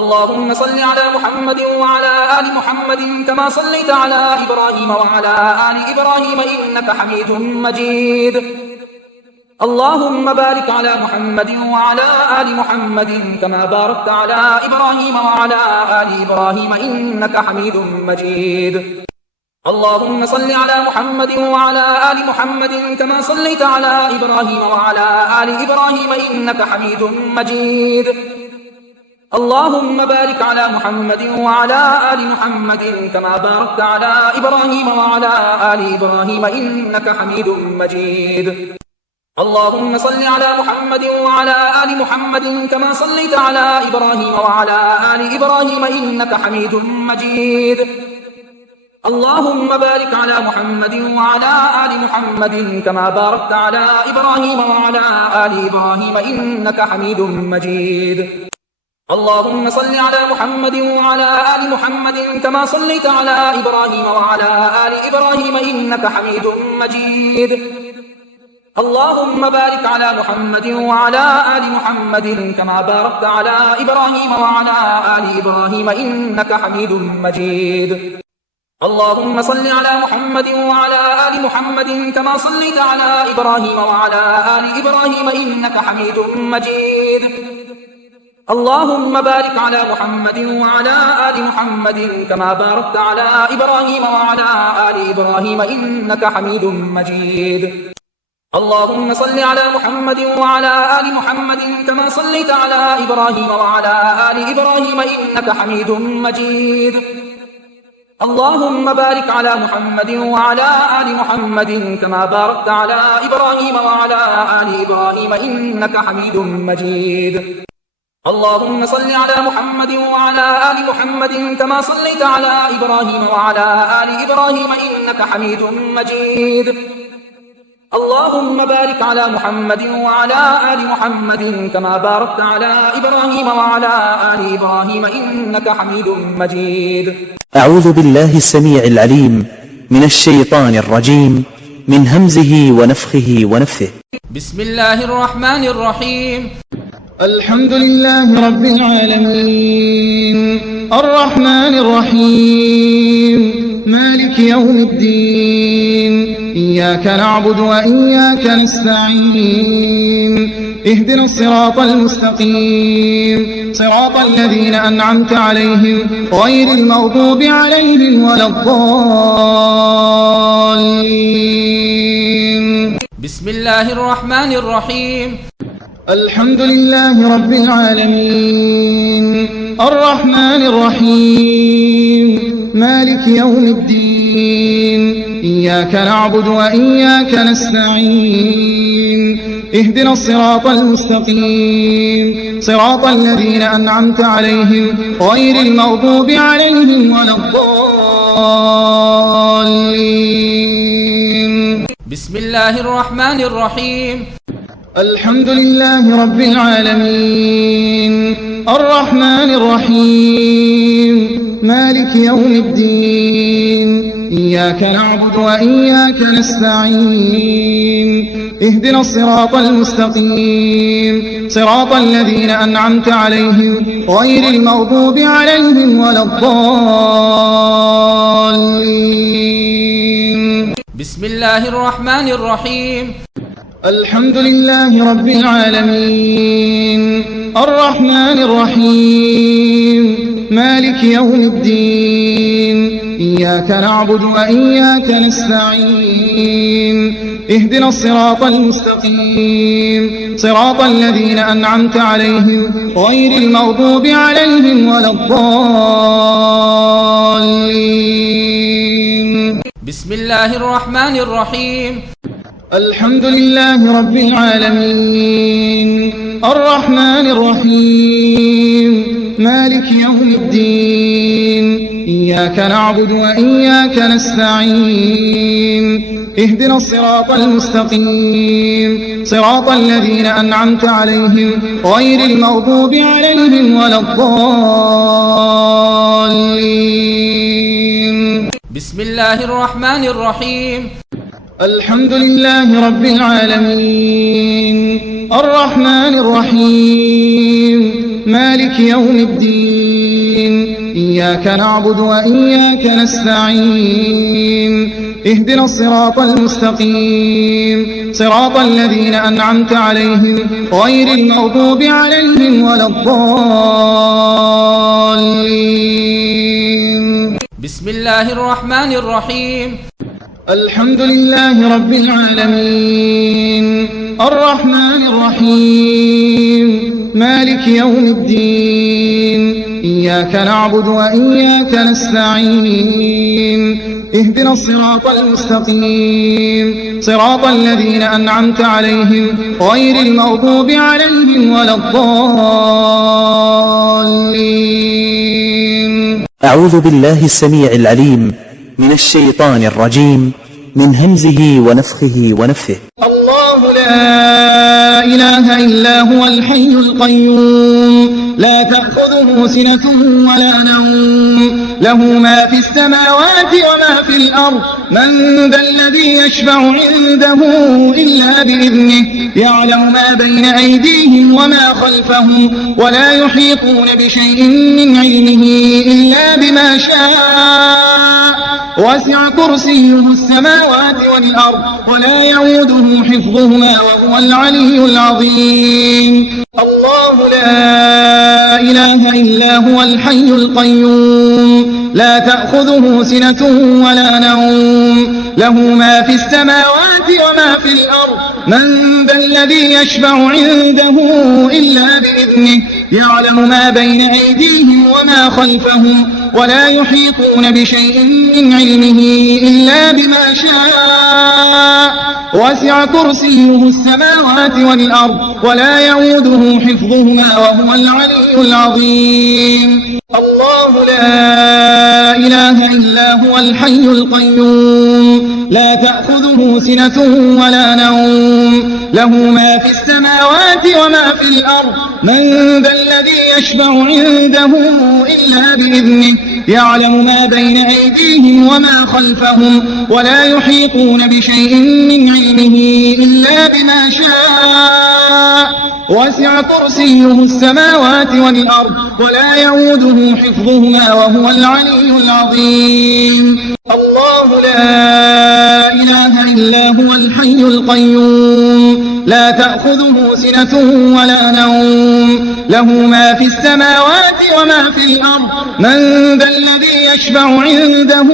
اللهم صل على محمد وعلى آل محمد كما صليت على إبراهيم وعلى آل إبراهيم إنك حميد مجيد. اللهم بارك على محمد وعلى آل محمد كما باركت على إبراهيم وعلى آل إبراهيم إنك حميد مجيد. اللهم صل على محمد وعلى آل محمد كما صليت على إبراهيم وعلى آل إبراهيم إنك حميد مجيد. اللهم بارك على محمد وعلى آل محمد كما باركت على إبراهيم وعلى آل إبراهيم إنك حميد مجيد. اللهم صل على محمد وعلى آل محمد كما صليت على إبراهيم وعلى آل إبراهيم إنك حميد مجيد. اللهم بارك على محمد وعلى آل محمد كما باركت على إبراهيم وعلى آل إبراهيم إنك حميد مجيد. اللهم صل على محمد وعلى آل محمد كما صليت على إبراهيم وعلى آل إبراهيم إنك حميد مجيد. اللهم بارك على محمد وعلى آل محمد كما باركت على إبراهيم وعلى آل إبراهيم إنك حميد مجيد. اللهم صل على محمد وعلى آل محمد كما صليت على إبراهيم وعلى آل إبراهيم إنك حميد مجيد. اللهم بارك على محمد وعلى آل محمد كما باركت على إبراهيم وعلى آل إبراهيم إنك حميد مجيد. اللهم صل على محمد وعلى آل محمد كما صليت على إبراهيم وعلى آل إبراهيم إنك حميد مجيد. اللهم بارك على محمد وعلى آل محمد كما باركت على إبراهيم وعلى آل إبراهيم إنك حميد مجيد. اللهم صل على محمد وعلى آل محمد كما صليت على إبراهيم وعلى آل إبراهيم إنك حميد مجيد. اللهم بارك على محمد وعلى آل محمد كما باركت على إبراهيم وعلى آل إبراهيم إنك حميد مجيد. أعوذ بالله السميع العليم من الشيطان الرجيم من همزه ونفخه ونفثه. بسم الله الرحمن الرحيم. الحمد لله رب العالمين الرحمن الرحيم مالك يوم الدين إياك نعبد وإياك نستعين اهدنا الصراط المستقيم صراط الذين أنعمت عليهم غير المغضوب عليهم ولا الضالين. بسم الله الرحمن الرحيم. الحمد لله رب العالمين الرحمن الرحيم مالك يوم الدين إياك نعبد وإياك نستعين اهدنا الصراط المستقيم صراط الذين أنعمت عليهم غير المغضوب عليهم ولا الضالين. بسم الله الرحمن الرحيم. الحمد لله رب العالمين الرحمن الرحيم مالك يوم الدين إياك نعبد وإياك نستعين اهدنا الصراط المستقيم صراط الذين أنعمت عليهم غير المغضوب عليهم ولا الضالين. بسم الله الرحمن الرحيم. الحمد لله رب العالمين الرحمن الرحيم مالك يوم الدين إياك نعبد وإياك نستعين اهدنا الصراط المستقيم صراط الذين أنعمت عليهم غير المغضوب عليهم ولا الضالين. بسم الله الرحمن الرحيم. الحمد لله رب العالمين الرحمن الرحيم مالك يوم الدين إياك نعبد وإياك نستعين اهدنا الصراط المستقيم صراط الذين أنعمت عليهم غير المغضوب عليهم ولا الضالين. بسم الله الرحمن الرحيم. الحمد لله رب العالمين الرحمن الرحيم مالك يوم الدين إياك نعبد وإياك نستعين اهدنا الصراط المستقيم صراط الذين أنعمت عليهم غير المغضوب عليهم ولا الضالين. بسم الله الرحمن الرحيم. الحمد لله رب العالمين الرحمن الرحيم مالك يوم الدين إياك نعبد وإياك نستعين اهدنا الصراط المستقيم صراط الذين أنعمت عليهم غير المغضوب عليهم ولا الضالين. أعوذ بالله السميع العليم من الشيطان الرجيم من همزه ونفخه ونفثه. الله لا إله إلا هو الحي القيوم لا تأخذه سنة ولا نوم له ما في السماوات وما في الأرض من ذا الذي يشفع عنده إلا بإذنه يعلم ما بين أيديهم وما خلفهم ولا يحيطون بشيء من علمه إلا بما شاء وسع كرسيه السماوات والأرض ولا يعوده حفظهما وهو العلي العظيم. الله لا إله إلا هو الحي القيوم لا تأخذه سنة ولا نوم له ما في السماوات وما في الأرض من ذا الذي يشفع عنده إلا بإذنه يعلم ما بين أيديهم وما خلفهم ولا يحيطون بشيء من علمه إلا بما شاء وسع كرسيه السماوات والأرض ولا يعوده حفظهما وهو العلي العظيم. الله لا إله إلا هو الحي القيوم لا تأخذه سنة ولا نوم له ما في السماوات وما في الأرض من ذا الذي يشفع عنده إلا بإذنه يعلم ما بين أيديهم وما خلفهم ولا يحيطون بشيء من علمه إلا بما شاء وسع كرسيه السماوات والأرض ولا يعوده حفظهما وهو العلي العظيم. الله لا إله إلا هو الحي القيوم لا تأخذه سنة ولا نوم له ما في السماوات وما في الأرض من ذا الذي يشفع عنده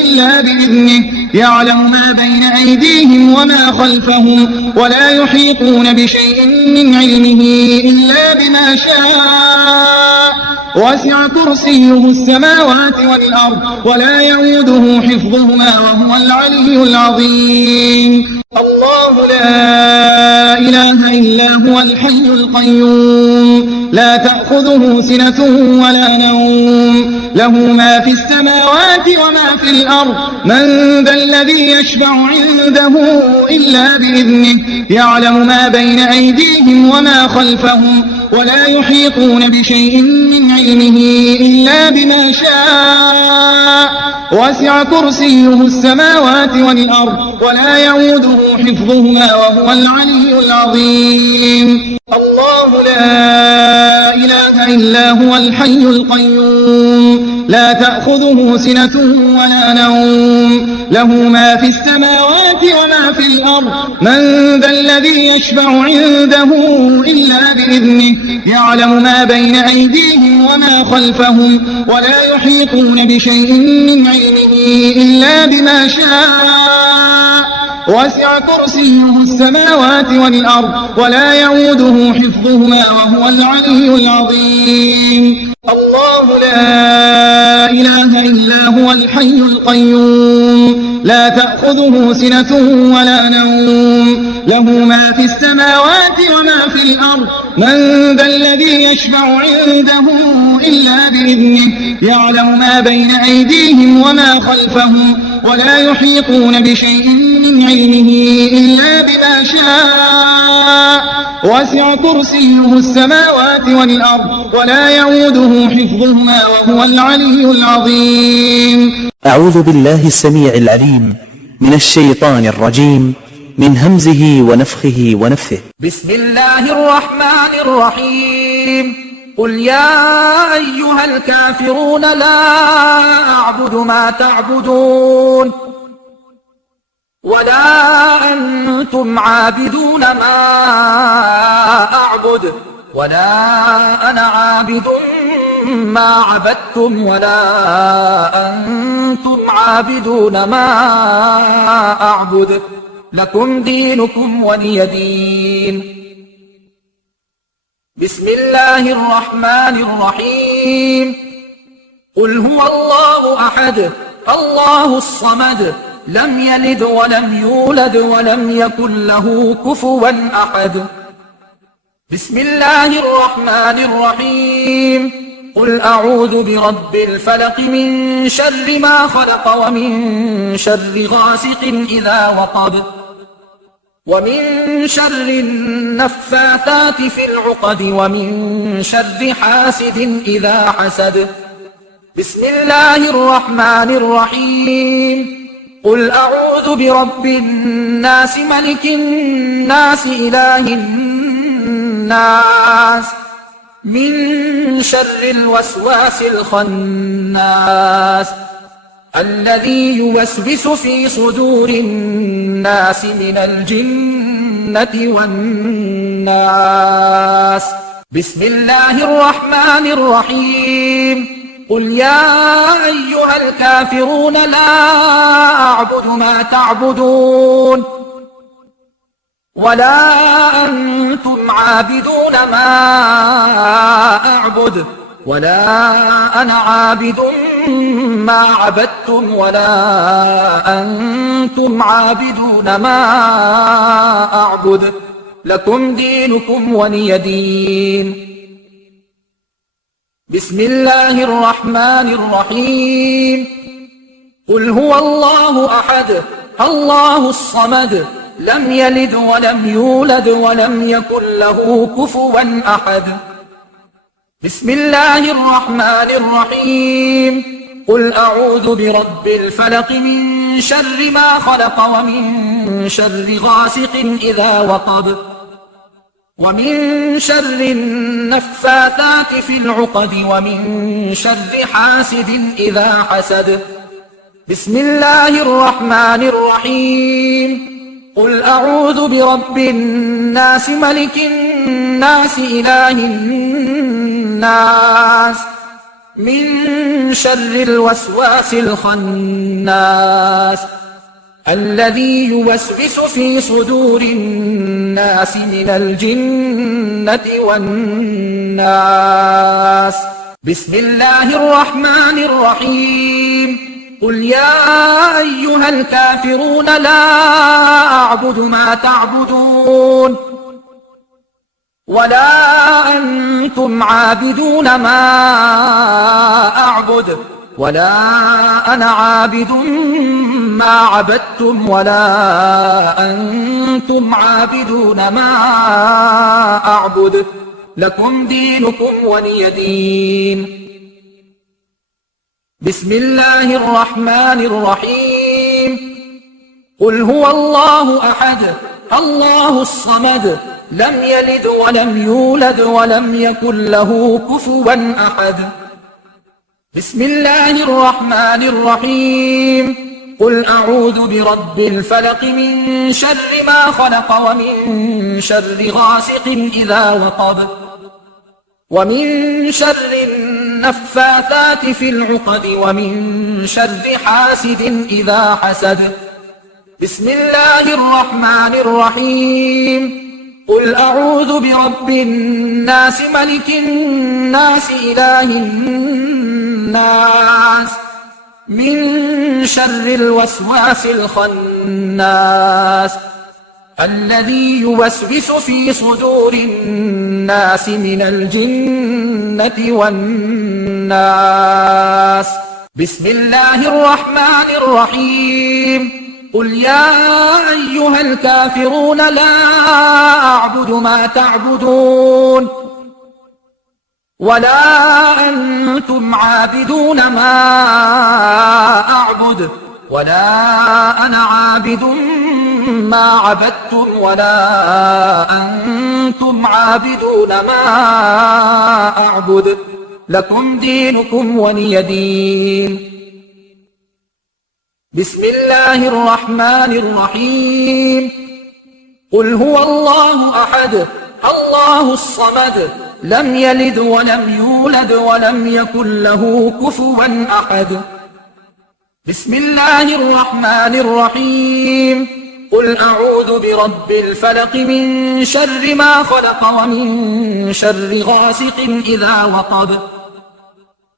إلا بإذنه يعلم ما بين أيديهم وما خلفهم ولا يحيطون بشيء من علمه إلا بما شاء وسع كرسيه السماوات والأرض ولا يعوده حفظهما وهو العلي العظيم. الله لا إله إلا هو الحي القيوم لا تأخذه سنة ولا نوم له ما في السماوات وما في الأرض من ذا الذي يشفع عنده إلا بإذنه يعلم ما بين أيديهم وما خلفهم ولا يحيطون بشيء من علمه إلا بما شاء وسع كرسيه السماوات والأرض ولا يعوده حفظهما وهو العلي العظيم. الله لا إله إلا هو الحي القيوم لا تأخذه سنة ولا نوم له ما في السماوات وما في الأرض من ذا الذي يشفع عنده إلا بإذنه يعلم ما بين أيديهم وما خلفهم ولا يحيطون بشيء من علمه إلا بما شاء وسع كرسيه السماوات والأرض ولا يعوده حفظهما وهو العلي العظيم. الله لا إله إلا هو الحي القيوم لا تأخذه سنة ولا نوم له ما في السماوات وما في الأرض من ذا الذي يشفع عنده إلا بإذنه يعلم ما بين أيديهم وما خلفهم ولا يحيطون بشيء من علمه إلا بما شاء وسع كرسيه السماوات والأرض ولا يعوده حفظهما وهو العلي العظيم. أعوذ بالله السميع العليم من الشيطان الرجيم من همزه ونفخه ونفثه. بسم الله الرحمن الرحيم. قل يا أيها الكافرون لا أعبد ما تعبدون ولا أنتم عابدون ما أعبد ولا أنا عابد ما عبدتم ولا أنتم عابدون ما أعبد لكم دينكم ولي دين. بسم الله الرحمن الرحيم. قل هو الله أحد الله الصمد لم يلد ولم يولد ولم يكن له كفوا أحد. بسم الله الرحمن الرحيم. قل أعوذ برب الفلق من شر ما خلق ومن شر غاسق إذا وقب ومن شر النفاثات في العقد ومن شر حاسد إذا حسد. بسم الله الرحمن الرحيم. قل أعوذ برب الناس ملك الناس إله الناس من شر الوسواس الخناس الذي يوسوس في صدور الناس من الجنة والناس. بسم الله الرحمن الرحيم. قل يا أيها الكافرون لا أعبد ما تعبدون ولا أنتم عابدون ما أعبد ولا أنا عابد ما عبدتم ولا أنتم عابدون ما أعبد لكم دينكم ولي دين. بسم الله الرحمن الرحيم. قل هو الله أحد الله الصمد لم يلد ولم يولد ولم يكن له كفوا أحد. بسم الله الرحمن الرحيم. قل أعوذ برب الفلق من شر ما خلق ومن شر غاسق إذا وقب ومن شر النفاثات في العقد ومن شر حاسد إذا حسد. بسم الله الرحمن الرحيم. قل أعوذ برب الناس ملك الناس إله الناس من شر الوسواس الخناس الذي يوسوس في صدور الناس من الجنة والناس. بسم الله الرحمن الرحيم. قل يا أيها الكافرون لا أعبد ما تعبدون ولا أنتم عابدون ما أعبد ولا أنا عابد ما عبدتم ولا أنتم عابدون ما أعبد لكم دينكم ولي دين. بسم الله الرحمن الرحيم. قل هو الله أحد الله الصمد لم يلد ولم يولد ولم يكن له كفوا أحد. بسم الله الرحمن الرحيم. قل أعوذ برب الفلق من شر ما خلق ومن شر غاسق إذا وقب ومن شر النفاثات في العقد ومن شر حاسد إذا حسد. بسم الله الرحمن الرحيم. قل أعوذ برب الناس ملك الناس إله الناس من شر الوسواس الخناس الذي يوسوس في صدور الناس من الجنة والناس. بسم الله الرحمن الرحيم. قل يا أيها الكافرون لا أعبد ما تعبدون ولا أنتم عابدون ما أعبد ولا أنا عابد ما عبدتم ولا أنتم عابدون ما أعبد لكم دينكم ولي دين. بسم الله الرحمن الرحيم. قل هو الله أحد الله الصمد لم يلد ولم يولد ولم يكن له كفوا أحد. بسم الله الرحمن الرحيم. قل أعوذ برب الفلق من شر ما خلق ومن شر غاسق إذا وقب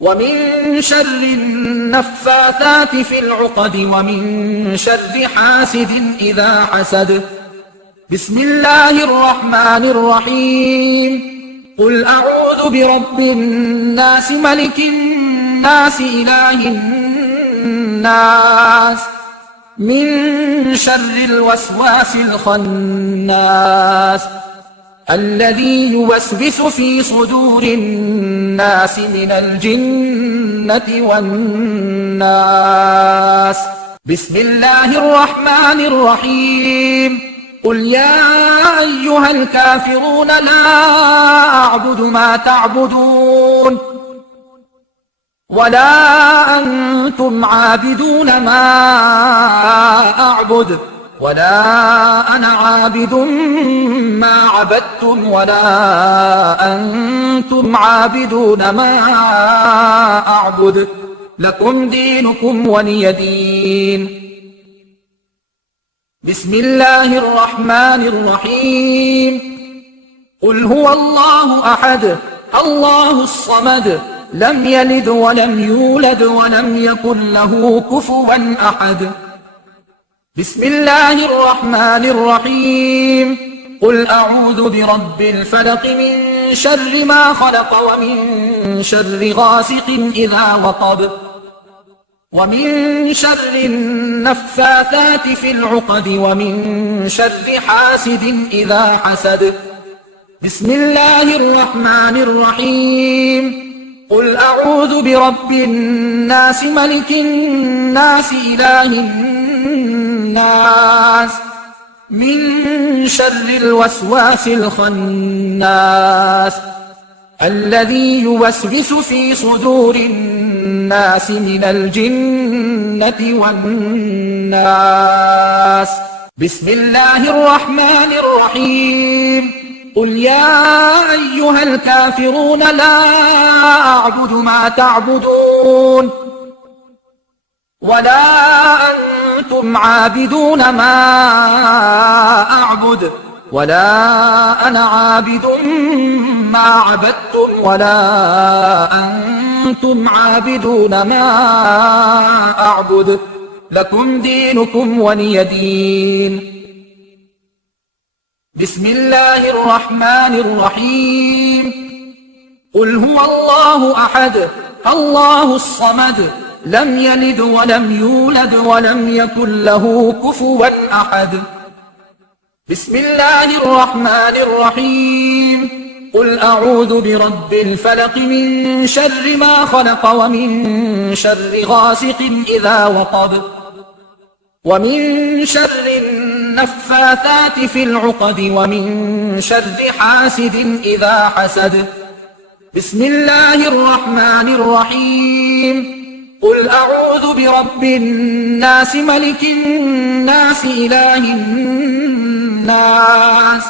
ومن شر النفاثات في العقد ومن شر حاسد إذا حسد. بسم الله الرحمن الرحيم. قل أعوذ برب الناس ملك الناس إله الناس من شر الوسواس الخناس الذي يوسوس في صدور الناس من الجنة والناس. بسم الله الرحمن الرحيم. قل يا أيها الكافرون لا أعبد ما تعبدون ولا أنتم عابدون ما أعبد ولا أنا عابد ما عبدتم ولا أنتم عابدون ما أعبد لكم دينكم ولي دين. بسم الله الرحمن الرحيم. قل هو الله أحد الله الصمد لم يلد ولم يولد ولم يكن له كفوا أحد. بسم الله الرحمن الرحيم. قل أعوذ برب الفلق من شر ما خلق ومن شر غاسق إذا وقب ومن شر النفاثات في العقد ومن شر حاسد إذا حسد. بسم الله الرحمن الرحيم. قل أعوذ برب الناس ملك الناس إله الناس من شر الوسواس الخناس الذي يوسوس في صدور الناس من الجنة والناس. بسم الله الرحمن الرحيم. قل يا أيها الكافرون لا أعبد ما تعبدون ولا أنتم عابدون ما أعبد ولا أنا عابد ما عبدتم ولا أنتم عابدون ما أعبد لكم دينكم ولي دين. بسم الله الرحمن الرحيم. قل هو الله أحد الله الصمد لم يلد ولم يولد ولم يكن له كفوا أحد. بسم الله الرحمن الرحيم. قل أعوذ برب الفلق من شر ما خلق ومن شر غاسق إذا وقب ومن شر النفاثات في العقد ومن شر حاسد إذا حسد. بسم الله الرحمن الرحيم. قل أعوذ برب الناس ملك الناس إله الناس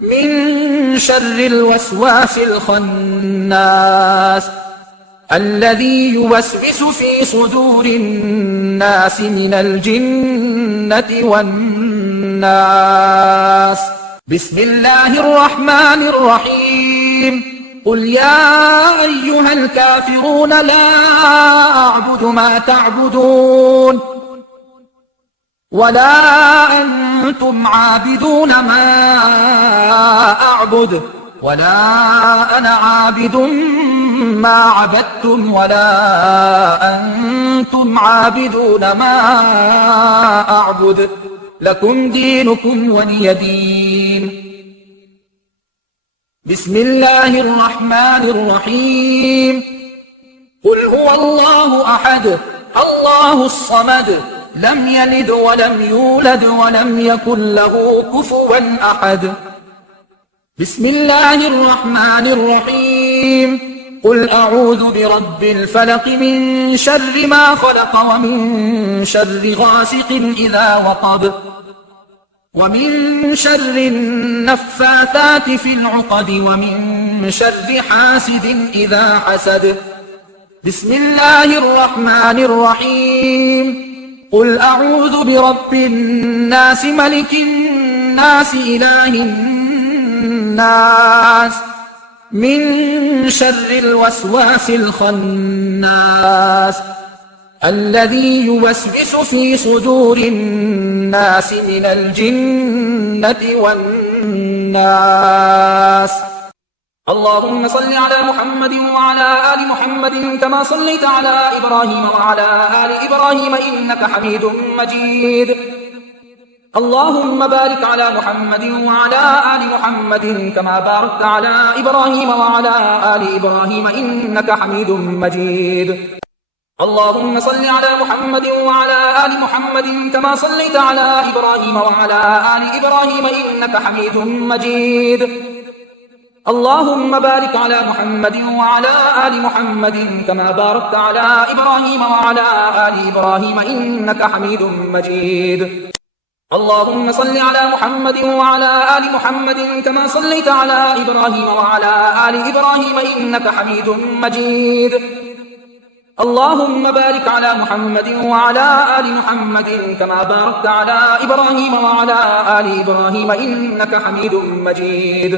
من شر الوسواس الخناس الذي يوسوس في صدور الناس من الجنة والناس. بسم الله الرحمن الرحيم. قل يا أيها الكافرون لا أعبد ما تعبدون ولا أنتم عابدون ما أعبد ولا أنا عابد ما عبدتم ولا أنتم عابدون ما أعبد لكم دينكم ولي دين. بسم الله الرحمن الرحيم. قل هو الله أحد الله الصمد لم يلد ولم يولد ولم يكن له كفوا أحد. بسم الله الرحمن الرحيم. قل أعوذ برب الفلق من شر ما خلق ومن شر غاسق إذا وقب ومن شر النفاثات في العقد ومن شر حاسد إذا حسد. بسم الله الرحمن الرحيم. قل أعوذ برب الناس ملك الناس إله الناس من شر الوسواس الخناس الذي يوسوس في صدور الناس من الجنة والناس. اللهم صل على محمد وعلى آل محمد كما صليت على إبراهيم وعلى آل إبراهيم إنك حميد مجيد. اللهم بارك على محمد وعلى آل محمد كما باركت على إبراهيم وعلى آل إبراهيم إنك حميد مجيد. اللهم صل على محمد وعلى آل محمد كما صليت على إبراهيم وعلى آل إبراهيم إنك حميد مجيد. اللهم بارك على محمد وعلى آل محمد كما باركت على إبراهيم وعلى آل إبراهيم إنك حميد مجيد. اللهم صل على محمد وعلى آل محمد كما صليت على إبراهيم وعلى آل إبراهيم إنك حميد مجيد. اللهم بارك على محمد وعلى آل محمد كما باركت على إبراهيم وعلى آل إبراهيم إنك حميد مجيد.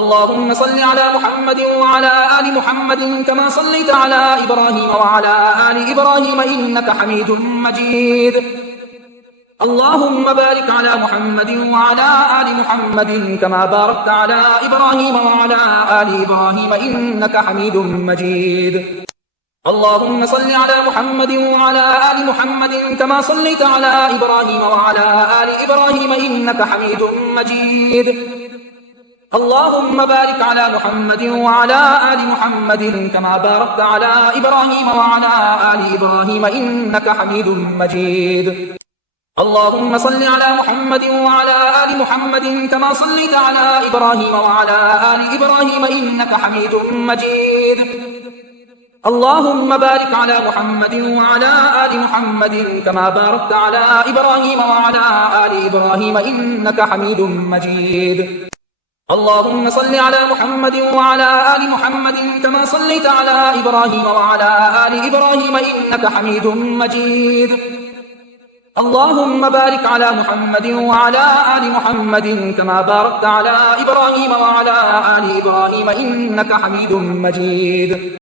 اللهم صل على محمد وعلى آل محمد كما صليت على إبراهيم وعلى آل إبراهيم إنك حميد مجيد. اللهم بارك على محمد وعلى آل محمد كما باركت على إبراهيم وعلى آل إبراهيم إنك حميد مجيد. اللهم صل على محمد وعلى آل محمد كما صليت على إبراهيم وعلى آل إبراهيم إنك حميد مجيد. اللهم بارك على محمد وعلى آل محمد كما باركت على إبراهيم وعلى آل إبراهيم إنك حميد مجيد. اللهم صل على محمد وعلى آل محمد كما صليت على إبراهيم وعلى آل إبراهيم إنك حميد مجيد. اللهم بارك على محمد وعلى آل محمد كما باركت على إبراهيم وعلى آل إبراهيم إنك حميد مجيد. اللهم صل على محمد وعلى آل محمد كما صليت على إبراهيم وعلى آل إبراهيم إنك حميد مجيد. اللهم بارك على محمد وعلى آل محمد كما باركت على إبراهيم وعلى آل إبراهيم إنك حميد مجيد.